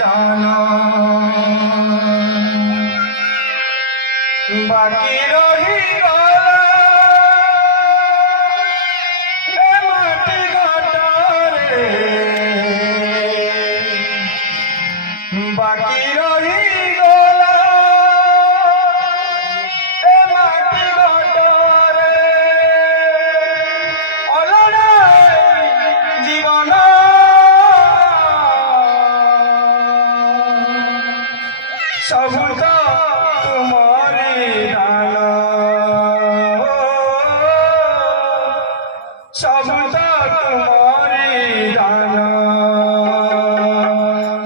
দান বাকি রহি মাটি ঘাটরে বাকি রহি মাটি ঘাটরে অলড়ে জীবন ସବୁ ତ ତୁମରି ଦାନ ସବୁ ତ ତୁମରି ଦାନ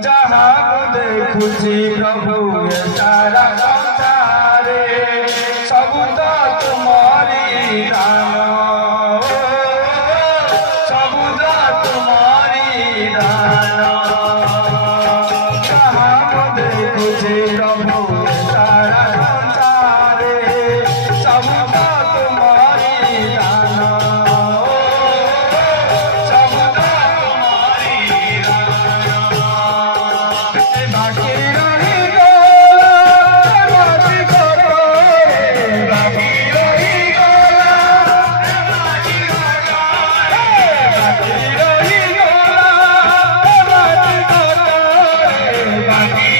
ଯାହାକୁ ଦେଖୁଛି ପ୍ରଭୁ ଏ ସାରା ସଂସାରେ ସବୁ ତ ତୁମରି ଦାନ ସବୁ ତ ତୁମରି ଦାନ ଯାହାକୁ ଦେଖୁଛି ପ୍ରଭୁ ଏ ସାରା ସଂସାରେ ସବୁ ତ ତୁମରି ଦାନ ସବୁ ତ ତୁମରି ଦାନ ବାକି ରହିଗଲା ମାଟି ଘାଟରେ ବାକି ରହିଗଲା ମାଟି ଘାଟରେ ବାକି ରହିଗଲା ମାଟି ଘାଟରେ ବାକି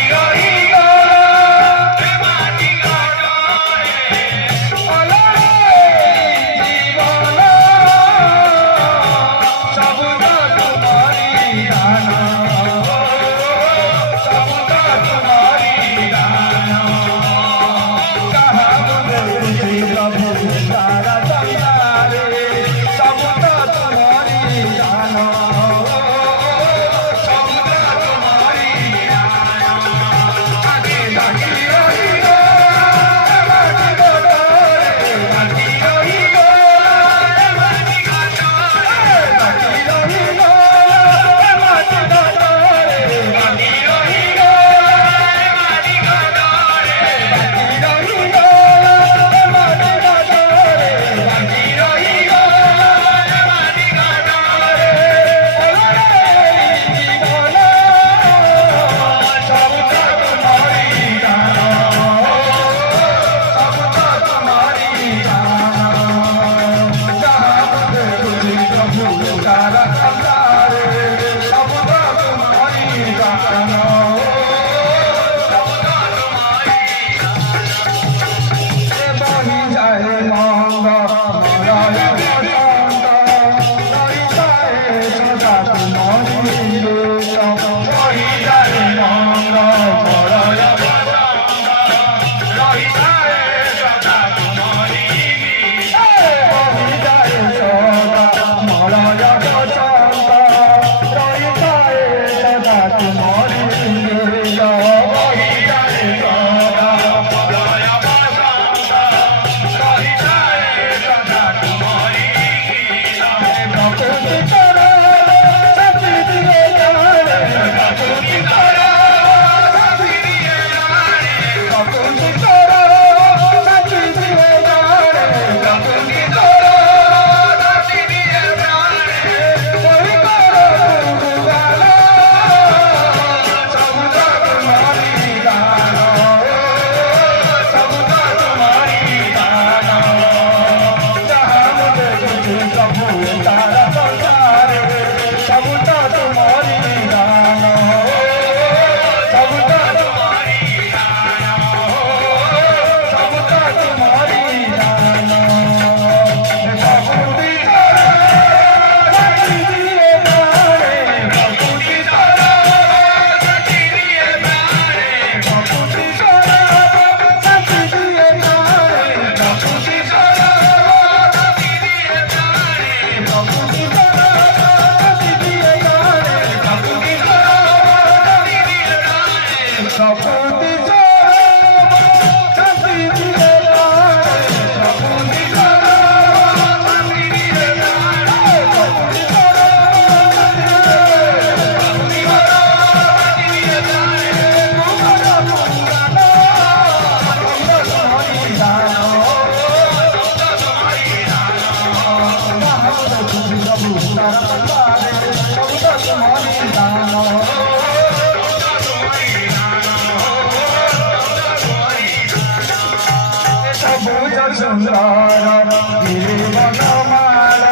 সুন্দর গিরিবনমাল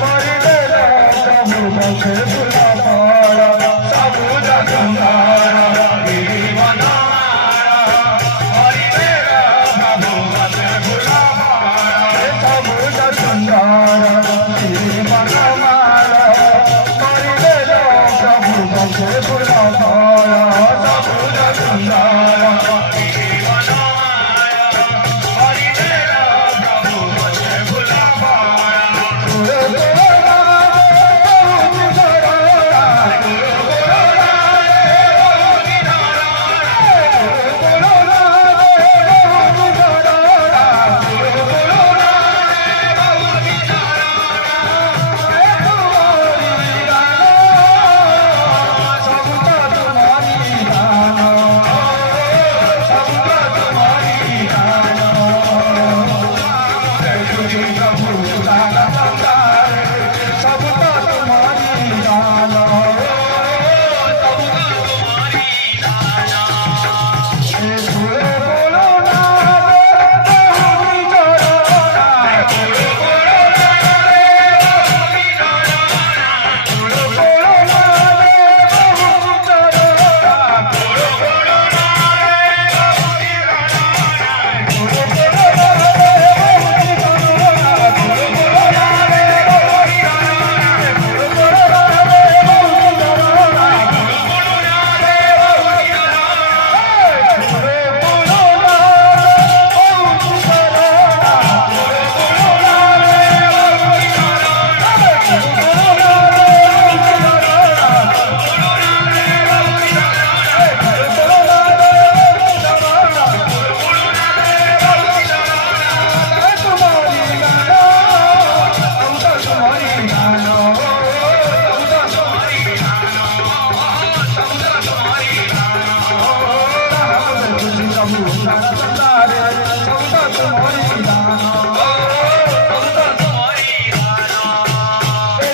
করিলে প্রভু বসে ফুল ফল সবুজ সুন্দর গিরিবনমাল করিলে প্রভু বসে ফুল ফল সবুজ সুন্দর গিরিবনমাল করিলে প্রভু বসে ফুল ফল সবুজ সুন্দর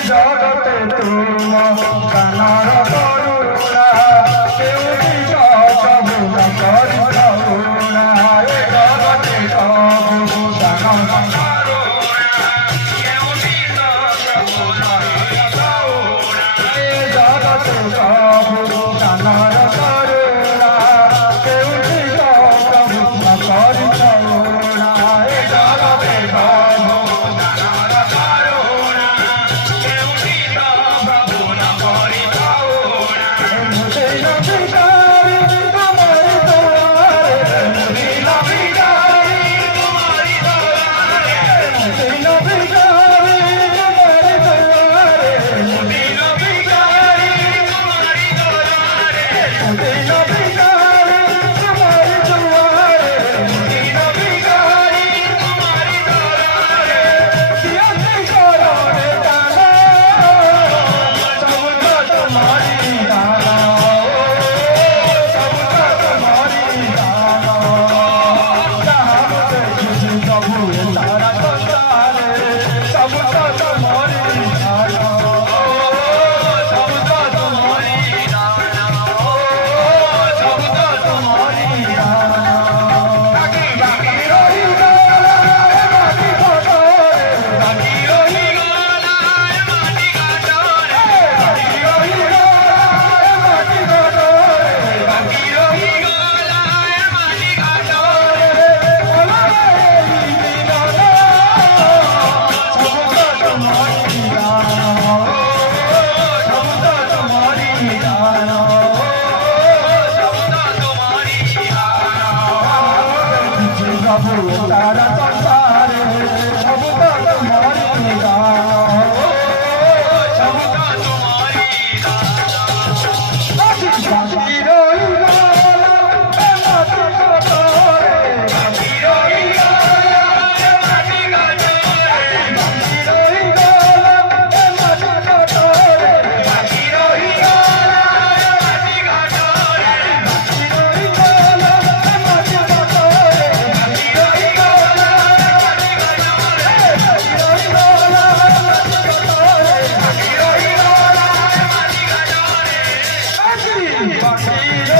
জগতে তুম কানার করুণা কেউ প্রভু করি করুণা জগতে প্রভু কানার জগতে প্রভু কানার করুণা কেউ প্রভু করি করুণা জগতে প্রভু তারা সংসারে সব তোমারি গান সব তোমারি Bye.